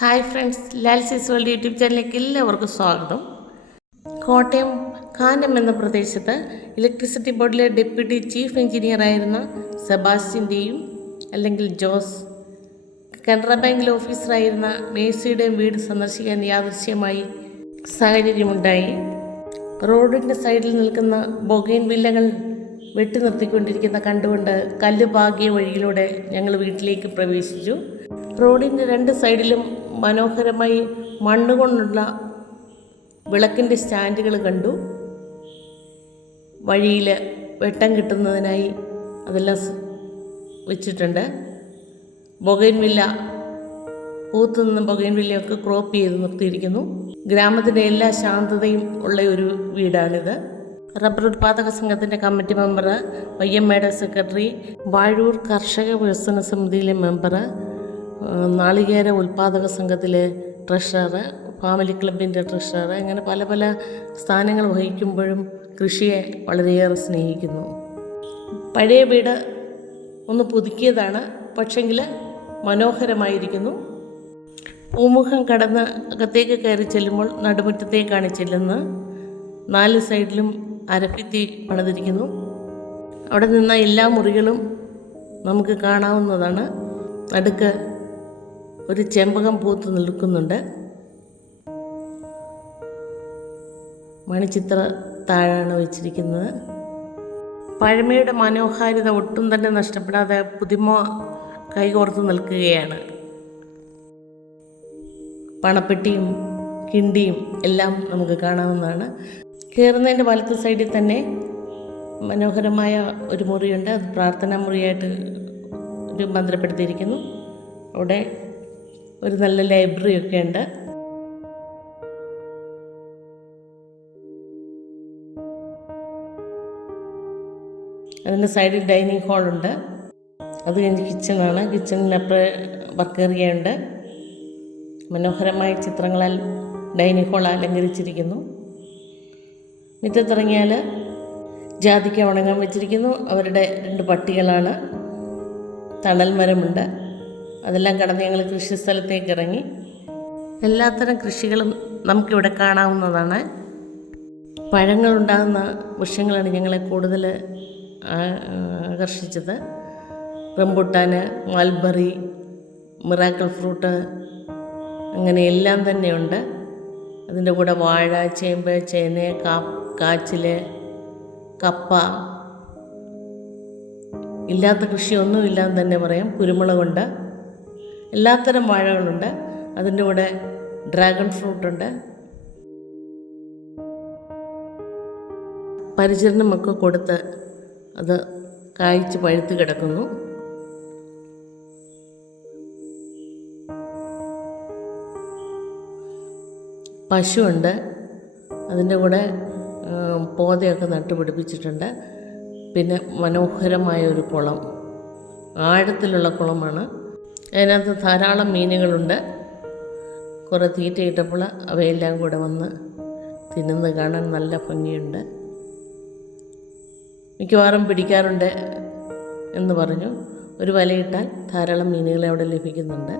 Hi friends, ലാൽസീസ് world YouTube ചാനലിലേക്ക് എല്ലാവർക്കും സ്വാഗതം. കോട്ടയം കാനം എന്ന പ്രദേശത്ത് ഇലക്ട്രിസിറ്റി ബോർഡിലെ ഡെപ്യൂട്ടി ചീഫ് എഞ്ചിനീയർ ആയിരുന്ന സെബാസ്റ്റ്യൻ്റെയും അല്ലെങ്കിൽ ജോസ്, കനറ ബാങ്കിലെ ഓഫീസറായിരുന്ന മേഴ്സിയുടെയും വീട് സന്ദർശിക്കാൻ യാദൃശ്യമായി സാഹചര്യമുണ്ടായി. റോഡിൻ്റെ സൈഡിൽ നിൽക്കുന്ന ബൊഗൈൻ വില്ലകൾ വെട്ടി നിർത്തിക്കൊണ്ടിരിക്കുന്ന കണ്ടുകൊണ്ട് കല്ല് പാകിയ വഴിയിലൂടെ ഞങ്ങൾ വീട്ടിലേക്ക് പ്രവേശിച്ചു. റോഡിൻ്റെ രണ്ട് സൈഡിലും മനോഹരമായി മണ്ണുകൊണ്ടുള്ള വിളക്കിൻ്റെ സ്റ്റാൻഡുകൾ കണ്ടു. വഴിയിൽ വെട്ടം കിട്ടുന്നതിനായി അതെല്ലാം വെച്ചിട്ടുണ്ട്. ബൊഗൈൻവില്ല, പൂത്തു നിന്ന് ബൊഗൈൻവില്ലയൊക്കെ ക്രോപ്പ് ചെയ്ത് നിർത്തിയിരിക്കുന്നു. ഗ്രാമത്തിൻ്റെ എല്ലാ ശാന്തതയും ഉള്ള ഒരു വീടാണിത്. റബ്ബർ ഉത്പാദക സംഘത്തിൻ്റെ കമ്മിറ്റി മെമ്പർ, വയ്യമ്മയുടെ സെക്രട്ടറി, വാഴൂർ കർഷക വികസന സമിതിയിലെ മെമ്പർ, നാളികേര ഉൽപാദക സംഘത്തിലെ ട്രഷറർ, ഫാമിലി ക്ലബിൻ്റെ ട്രഷറർ, അങ്ങനെ പല പല സ്ഥാനങ്ങൾ വഹിക്കുമ്പോഴും കൃഷിയെ വളരെയേറെ സ്നേഹിക്കുന്നു. പഴയ വീട് ഒന്ന് പുതുക്കിയതാണ്, പക്ഷെങ്കിൽ മനോഹരമായിരിക്കുന്നു. പൂമുഖം കടന്ന് അകത്തേക്ക് കയറി ചെല്ലുമ്പോൾ നടുമുറ്റത്തേക്കാണ് ചെല്ലുന്നത്. 4 സൈഡിലും അരഭിത്തി പണിതിരിക്കുന്നു. അവിടെ നിന്ന എല്ലാ മുറികളും നമുക്ക് കാണാവുന്നതാണ്. നടുക്ക് ഒരു ചെമ്പകം പൂത്ത് നിൽക്കുന്നുണ്ട്. മണിച്ചിത്ര താഴാണ് വെച്ചിരിക്കുന്നത്. പഴമയുടെ മനോഹാരിത ഒട്ടും തന്നെ നഷ്ടപ്പെടാതെ പുതുമ കൈകോർത്ത് നിൽക്കുകയാണ്. പണപ്പെട്ടിയും കിണ്ടിയും എല്ലാം നമുക്ക് കാണാവുന്നതാണ്. കയറുന്നതിൻ്റെ വലത്ത് സൈഡിൽ തന്നെ മനോഹരമായ ഒരു മുറിയുണ്ട്. അത് പ്രാർത്ഥനാ മുറിയായിട്ട് രൂപാന്തരപ്പെടുത്തിയിരിക്കുന്നു. അവിടെ ഒരു നല്ല ലൈബ്രറി ഒക്കെ ഉണ്ട്. അതിൻ്റെ സൈഡിൽ ഡൈനിങ് ഹാളുണ്ട്. അത് കഴിഞ്ഞ് കിച്ചണാണ്. കിച്ചണിനപ്പുറം വർക്ക് ഏരിയ ഉണ്ട്. മനോഹരമായ ചിത്രങ്ങളാൽ ഡൈനിങ് ഹാൾ അലങ്കരിച്ചിരിക്കുന്നു. മുറ്റത്തിറങ്ങിയാൽ ജാതിക്ക ഉണങ്ങാൻ വെച്ചിരിക്കുന്നു. അവരുടെ 2 പട്ടികളാണ്. തണൽ മരമുണ്ട്. അതെല്ലാം കടന്ന് ഞങ്ങൾ കൃഷി സ്ഥലത്തേക്ക് ഇറങ്ങി. എല്ലാത്തരം കൃഷികളും നമുക്കിവിടെ കാണാവുന്നതാണ്. പഴങ്ങളുണ്ടാകുന്ന വൃക്ഷങ്ങളാണ് ഞങ്ങളെ കൂടുതൽ ആകർഷിച്ചത്. റംബുട്ടാൻ, മൽബറി, മിറാക്കിൾ ഫ്രൂട്ട്, അങ്ങനെ എല്ലാം തന്നെയുണ്ട്. അതിൻ്റെ കൂടെ വാഴ, ചേമ്പ്, ചേന, കാച്ചിൽ, കപ്പ, ഇല്ലാത്ത കൃഷിയൊന്നുമില്ലാന്ന് തന്നെ പറയാം. കുരുമുളകുണ്ട്, എല്ലാത്തരം വാഴകളുണ്ട്. അതിൻ്റെ കൂടെ ഡ്രാഗൺ ഫ്രൂട്ടുണ്ട്. പരിചരണമൊക്കെ കൊടുത്ത് അത് കായ്ച്ച് പഴുത്ത് കിടക്കുന്നു. പശുവുണ്ട്. അതിൻ്റെ കൂടെ പോതയൊക്കെ നട്ടുപിടിപ്പിച്ചിട്ടുണ്ട്. പിന്നെ മനോഹരമായ ഒരു കുളം, ആഴത്തിലുള്ള കുളമാണ്. അതിനകത്ത് ധാരാളം മീനുകളുണ്ട്. കുറേ തീറ്റയിട്ടപ്പോൾ അവയെല്ലാം കൂടെ വന്ന് തിന്നുന്നത് കാണാൻ നല്ല ഭംഗിയുണ്ട്. മിക്കവാറും പിടിക്കാറുണ്ട് എന്ന് പറഞ്ഞു. ഒരു വലയിട്ടാൽ ധാരാളം മീനുകളെ അവിടെ ലഭിക്കുന്നുണ്ട്.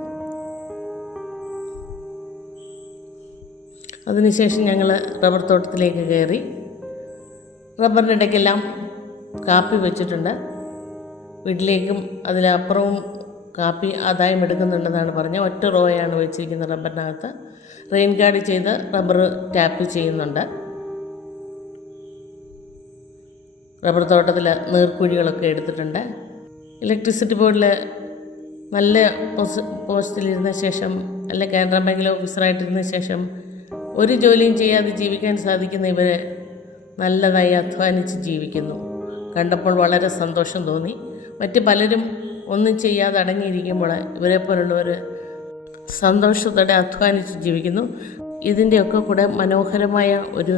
അതിനുശേഷം ഞങ്ങൾ റബ്ബർ തോട്ടത്തിലേക്ക് കയറി. റബ്ബറിൻ്റെ ഇടയ്ക്കെല്ലാം കാപ്പി വെച്ചിട്ടുണ്ട്. വീട്ടിലേക്കും അതിലപ്പുറവും കാപ്പി ആദായം എടുക്കുന്നുണ്ടെന്നാണ് പറഞ്ഞത്. ഒറ്റ റോയാണ് വെച്ചിരിക്കുന്നത് റബ്ബറിനകത്ത്. റെയിൻ ഗാർഡ് ചെയ്ത് റബ്ബർ ടാപ്പ് ചെയ്യുന്നുണ്ട്. റബ്ബർ തോട്ടത്തിൽ നീർക്കുഴികളൊക്കെ എടുത്തിട്ടുണ്ട്. ഇലക്ട്രിസിറ്റി ബോർഡിൽ നല്ല പോസ്റ്റിലിരുന്ന ശേഷം, അല്ല കാനറ ബാങ്കിലെ ഓഫീസറായിട്ടിരുന്ന ശേഷം ഒരു ജോലിയും ചെയ്യാതെ ജീവിക്കാൻ സാധിക്കുന്ന ഇവർ നല്ലതായി അധ്വാനിച്ച് ജീവിക്കുന്നു. കണ്ടപ്പോൾ വളരെ സന്തോഷം തോന്നി. മറ്റ് പലരും ഒന്നും ചെയ്യാതെ അടങ്ങിയിരിക്കുമ്പോൾ ഇവരെപ്പോലുള്ളവർ സന്തോഷത്തോടെ അധ്വാനിച്ച് ജീവിക്കുന്നു. ഇതിൻ്റെയൊക്കെ കൂടെ മനോഹരമായ ഒരു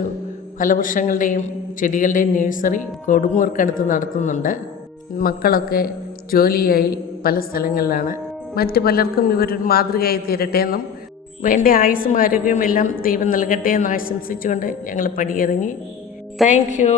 ഫലവൃക്ഷങ്ങളുടെയും ചെടികളുടെയും നഴ്സറി കൊടുങ്ങൂർക്കടുത്ത് നടത്തുന്നുണ്ട്. മക്കളൊക്കെ ജോലിയായി പല സ്ഥലങ്ങളിലാണ്. മറ്റ് പലർക്കും ഇവരൊരു മാതൃകയായി തീരട്ടെ എന്നും വേണ്ട ആയുസ്സും ആരോഗ്യവും എല്ലാം ദൈവം നൽകട്ടെ എന്ന് ആശംസിച്ചുകൊണ്ട് ഞങ്ങൾ പടിയിറങ്ങി. Thank you.